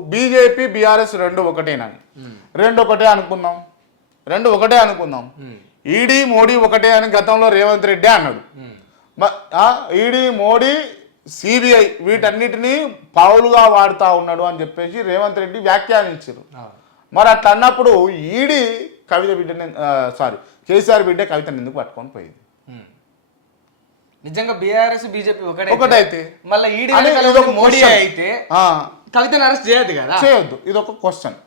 BJP BRS రెండు ఒకటేనని. రెండు ఒకటే అనుకుందాం. రెండు ఒకటే అనుకుందాం. ఈడీ మోడీ ఒకటే అని గతంలో రేవంత్ రెడ్డి అన్నాడు. ఈడీ మోడీ సిబిఐ వీటన్నిటినీ పావులుగా వాడుతా ఉన్నాడు అని చెప్పేసి రేవంత్ రెడ్డి వ్యాఖ్యానించారు. మరి అట్లా అన్నప్పుడు ఈడీ కవిత బిడ్డని సారీ కేసీఆర్ బిడ్డ కవితని ఎందుకు పట్టుకొని పోయింది? నిజంగా బీఆర్ఎస్ బీజేపీ ఒకటే ఒకటైతే. మళ్ళీ ఈడీ మోడీ. అయితే కవితను అరెస్ట్ చేయొద్దు కదా? చేయొద్దు. ఇది ఒక క్వశ్చన్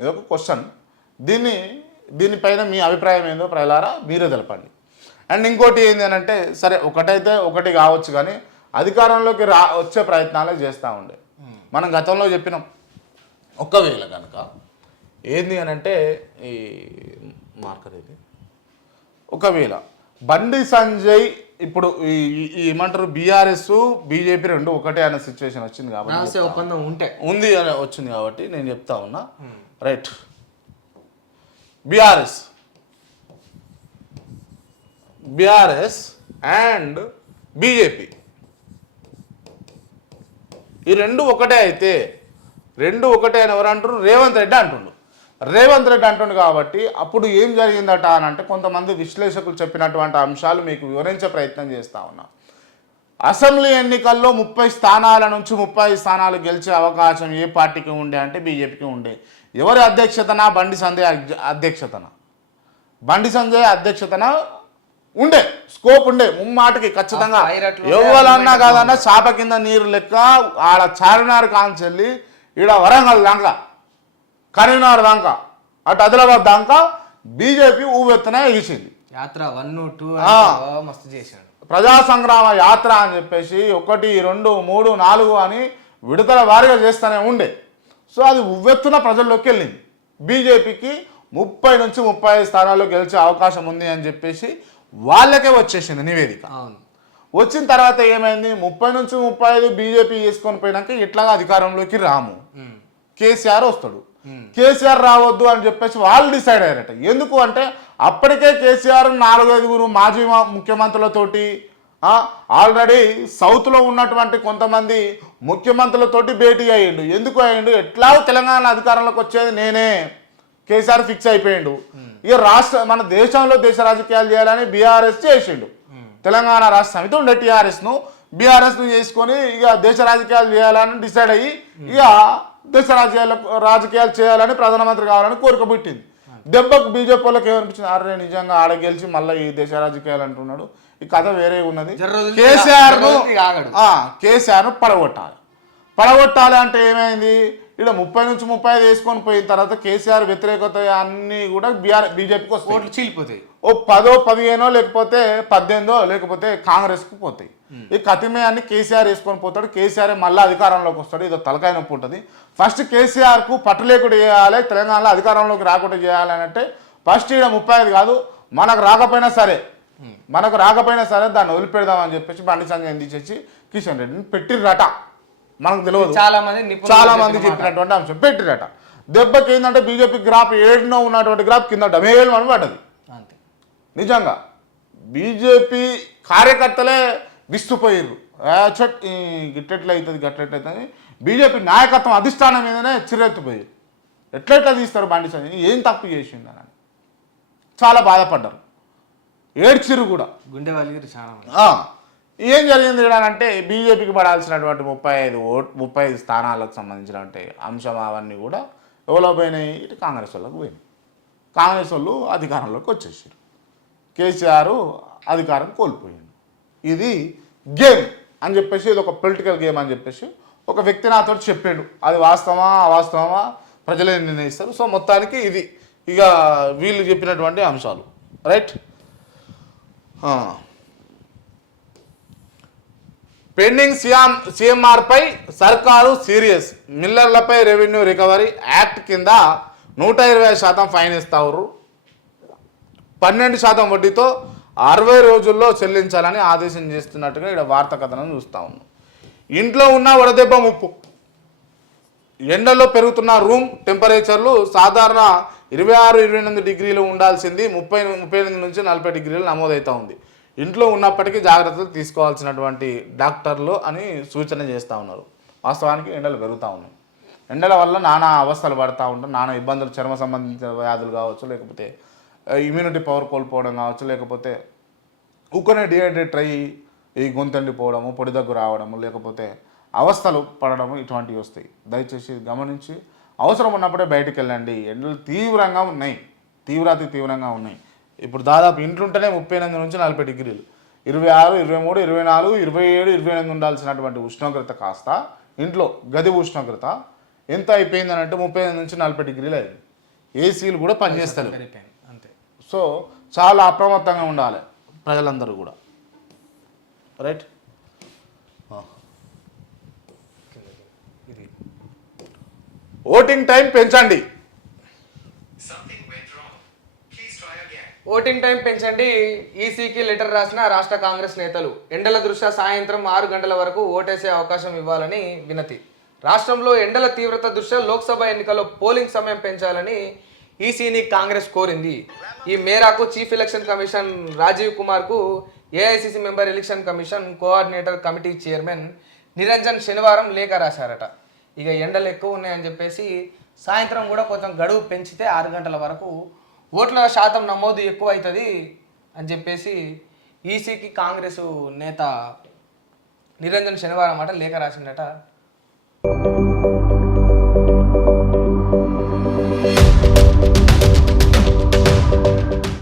ఇది ఒక క్వశ్చన్ దీన్ని దీనిపైన మీ అభిప్రాయం ఏందో ప్రజలారా మీరే తెలపండి. అండ్ ఇంకోటి ఏంది అని అంటే సరే ఒకటైతే ఒకటి కావచ్చు కానీ అధికారంలోకి రా వచ్చే ప్రయత్నాలే చేస్తూ ఉండే. మనం గతంలో చెప్పినాం. ఒకవేళ కనుక ఏంది అని అంటే ఈ మార్కర్ ఇది ఒకవేళ బండి సంజయ్ ఇప్పుడు ఏమంటారు బీఆర్ఎస్ బీజేపీ రెండు ఒకటే అనే సిచ్యువేషన్ వచ్చింది కాబట్టి ఒప్పందం ఉంటే. ఉంది అని వచ్చింది కాబట్టి నేను చెప్తా ఉన్నా. Right BRS BRS and BJP ఈ రెండు ఒకటే అయితే రెండు ఒకటే అని ఎవరు అంటారు రేవంత్ రెడ్డి అంటుండు. రేవంత్ రెడ్డి అంటుండు కాబట్టి అప్పుడు ఏం జరిగిందట అని అంటే కొంతమంది విశ్లేషకులు చెప్పినటువంటి అంశాలు మీకు వివరించే ప్రయత్నం చేస్తా ఉన్నా. అసెంబ్లీ ఎన్నికల్లో ముప్పై స్థానాల నుంచి ముప్పై స్థానాలు గెలిచే అవకాశం ఏ పార్టీకి ఉండే అంటే బీజేపీకి ఉండే. ఎవరి అధ్యక్షతన? బండి సంజయ్ అధ్య- అధ్యక్షతన? బండి సంజయ్ అధ్యక్షతన? ఉండే. స్కోప్ ఉండే. ముమ్మాటికి ఖచ్చితంగా ఎవరన్నా కాదన్నా చాప కింద నీరు లెక్క ఆడ చార్మినార్ కాంచెల్లి ఈడ వరంగల్ దాకా కరీంనగర్ దాకా అటు ఆదిలాబాద్ దాకా బీజేపీ ఊవెత్తున ఎగిసింది. యాత్ర వన్ టూ. మస్తు చేశాడు. ప్రజా సంగ్రామ యాత్ర అని చెప్పేసి ఒకటి రెండు మూడు నాలుగు అని విడతల వారీగా చేస్తూనే ఉండే. సో అది ఉవ్వెత్తున ప్రజల్లోకి వెళ్ళింది. బీజేపీకి ముప్పై నుంచి ముప్పై ఐదు స్థానాల్లో గెలిచే అవకాశం ఉంది అని చెప్పేసి వాళ్ళకే వచ్చేసింది నివేదిక. అవును. వచ్చిన తర్వాత ఏమైంది? ముప్పై నుంచి ముప్పై ఐదు బీజేపీ చేసుకొని పోయినాక ఇట్లాగా అధికారంలోకి రాము. కేసీఆర్ వస్తాడు. కేసీఆర్ రావద్దు అని చెప్పేసి వాళ్ళు డిసైడ్ అయ్యారట. ఎందుకు అంటే అప్పటికే కేసీఆర్ నాలుగైదుగురు మాజీ ముఖ్యమంత్రులతోటి ఆల్రెడీ సౌత్లో ఉన్నటువంటి కొంతమంది ముఖ్యమంత్రులతోటి భేటీ అయ్యిండు. ఎందుకు అయ్యిండు? ఎట్లా తెలంగాణ అధికారంలోకి వచ్చేది నేనే. కేసీఆర్ ఫిక్స్ అయిపోయిండు. ఇక రాష్ట్ర మన దేశంలో దేశ రాజకీయాలు చేయాలని బీఆర్ఎస్ చేసిండు. తెలంగాణ రాష్ట్ర సమితి ఉండే టీఆర్ఎస్ను బీఆర్ఎస్ను చేసుకొని ఇక దేశ రాజకీయాలు చేయాలని డిసైడ్ అయ్యి ఇక దేశ రాజకీయాలు రాజకీయాలు చేయాలని ప్రధానమంత్రి కావాలని కోరిక పుట్టింది. దెబ్బకు బీజేపీ వాళ్ళకి ఏమనిపించింది అరే నిజంగా ఆడ గెలిచి మళ్ళీ ఈ దేశ రాజకీయాలు అంటున్నాడు. ఈ కథ వేరే ఉన్నది. కేసీఆర్ జర రోజులకి ఆగడు. కేసీఆర్ పడగొట్టాలి. పడగొట్టాలి అంటే ఏమైంది? ఇక్కడ ముప్పై నుంచి ముప్పై ఐదు వేసుకొని పోయిన తర్వాత కేసీఆర్ వ్యతిరేకత అన్ని కూడా బీఆర్ బీజేపీకి వస్తాయి. ఓట్లు చీలిపోతాయి. ఓ పదో పదిహేనో లేకపోతే పద్దెనిమిదో లేకపోతే కాంగ్రెస్కు పోతాయి. ఈ కతిమే అన్ని కేసీఆర్ వేసుకొని పోతాడు కేసీఆర్ మళ్ళీ అధికారంలోకి వస్తాడు. ఇదో తలకాయ నొప్పి ఉంటుంది. ఫస్ట్ కేసీఆర్కు పట్టులేకుండా చేయాలి తెలంగాణలో అధికారంలోకి రాకుండా చేయాలి అని అంటే ఫస్ట్ ఈడ ముప్పై ఐదు కాదు మనకు రాకపోయినా సరే మనకు రాకపోయినా సరే దాన్ని వదిలిపెడదామని చెప్పేసి బండి సంజయ్ తీసేసి కిషన్ రెడ్డిని పెట్టిర్రట. మనకు తెలియదు చాలా మంది చాలా మంది. చెప్పినటువంటి అంశం. పెట్టిరట. దెబ్బకి ఏంటంటే బీజేపీ గ్రాఫ్ ఏడునో ఉన్నటువంటి గ్రాఫ్ కింద డమేలు అని పడ్డది. నిజంగా. బీజేపీ కార్యకర్తలే విస్తుపోయారు చట్ గిట్టెట్ల అవుతుంది గట్లెట్లయితుంది బీజేపీ నాయకత్వం అధిష్టానం మీదనే చిరెత్తిపోయారు ఎట్లెట్లా తీస్తారు బండి సంజయ్? ఏం తప్పు చేసిండు అని. చాలా బాధపడ్డారు. ఏడ్చిరు కూడా. గుండె వాళ్ళకి చాలా ఏం జరిగింది అంటే బీజేపీకి పడాల్సినటువంటి ముప్పై ఐదు ఓట్ ముప్పై ఐదు స్థానాలకు సంబంధించినటువంటి అంశం అవన్నీ కూడా ఎవరో పోయినాయి ఇటు కాంగ్రెస్ వాళ్ళకు పోయినాయి. కాంగ్రెస్ వాళ్ళు అధికారంలోకి వచ్చేసారు. కేసీఆర్ అధికారం కోల్పోయింది. ఇది గేమ్ అని చెప్పేసి ఇది ఒక పొలిటికల్ గేమ్ అని చెప్పేసి ఒక వ్యక్తి నాతో చెప్పాడు. అది వాస్తవమా అవాస్తవమా? ప్రజలే నిర్ణయిస్తారు. సో మొత్తానికి ఇది ఇక వీళ్ళు చెప్పినటువంటి అంశాలు. రైట్? పెండింగ్ సీఎం సీఎంఆర్పై సర్కారు సీరియస్. మిల్లర్లపై రెవెన్యూ రికవరీ యాక్ట్ కింద నూట ఇరవై శాతం ఫైన్ ఇస్తారు పన్నెండు శాతం వడ్డీతో అరవై రోజుల్లో చెల్లించాలని ఆదేశం చేస్తున్నట్టుగా ఇక్కడ వార్త కథనం చూస్తూ ఉన్నాం. ఇంట్లో ఉన్న వడదెబ్బ ముప్పు. ఎండలో పెరుగుతున్న రూమ్ టెంపరేచర్లు సాధారణ ఇరవై ఆరు ఇరవై ఎనిమిది డిగ్రీలు ఉండాల్సింది ముప్పై ముప్పై ఎనిమిది నుంచి నలభై డిగ్రీలు నమోదవుతూ ఉంది. ఇంట్లో ఉన్నప్పటికీ జాగ్రత్తలు తీసుకోవాల్సినటువంటి డాక్టర్లు అని సూచన చేస్తూ ఉన్నారు. వాస్తవానికి ఎండలు పెరుగుతూ ఉన్నాయి. ఎండల వల్ల నానా అవస్థలు పడతా ఉంటాం నానా ఇబ్బందులు చర్మ సంబంధించిన వ్యాధులు కావచ్చు లేకపోతే ఇమ్యూనిటీ పవర్ కోల్పోవడం కావచ్చు లేకపోతే ఉక్కనే డిహైడ్రేట్ అయ్యి ఈ గొంతండిపోవడము పొడి దగ్గు రావడము లేకపోతే అవస్థలు పడడము ఇటువంటివి వస్తాయి. దయచేసి గమనించి అవసరం ఉన్నప్పుడే బయటికి వెళ్ళండి. ఎండలు తీవ్రంగా ఉన్నాయి. తీవ్రాతి తీవ్రంగా ఉన్నాయి. ఇప్పుడు దాదాపు ఇంట్లుంటేనే ముప్పై ఎనిమిది నుంచి నలభై డిగ్రీలు. ఇరవై ఆరు ఇరవై మూడు ఇరవై నాలుగు ఇరవై ఏడు ఇరవై ఎనిమిది ఉండాల్సినటువంటి ఉష్ణోగ్రత కాస్త ఇంట్లో గది ఉష్ణోగ్రత ఎంత అయిపోయిందని అంటే ముప్పై ఎనిమిది నుంచి నలభై డిగ్రీలు అయింది. ఏసీలు కూడా పెరిగిపోయింది అంతే. సో చాలా అప్రమత్తంగా ఉండాలి ప్రజలందరూ కూడా. రైట్ ఓటింగ్ టైం పెంచండి. ఓటింగ్ టైం పెంచండి. ఈసీకి లెటర్ రాసిన రాష్ట్ర కాంగ్రెస్ నేతలు ఎండల దృష్ట్యా సాయంత్రం ఆరు గంటల వరకు ఓటేసే అవకాశం ఇవ్వాలని వినతి. రాష్ట్రంలో ఎండల తీవ్రత దృష్ట్యా లోక్సభ ఎన్నికల్లో పోలింగ్ సమయం పెంచాలని ఈసీని కాంగ్రెస్ కోరింది. ఈ మేరకు chief election commission Rajiv కుమార్కు AICC member election commission coordinator committee chairman Niranjan శనివారం లేఖ రాశారట. ఇక ఎండలు ఎక్కువ ఉన్నాయని చెప్పేసి సాయంత్రం కూడా కొంచెం గడువు పెంచితే ఆరు గంటల వరకు ఓట్ల శాతం నమోదు ఎక్కువ అవుతుంది అని చెప్పేసి ఈసీకి కాంగ్రెస్ నేత నిరంజన్ శనివారం అట లేఖ రాసిండట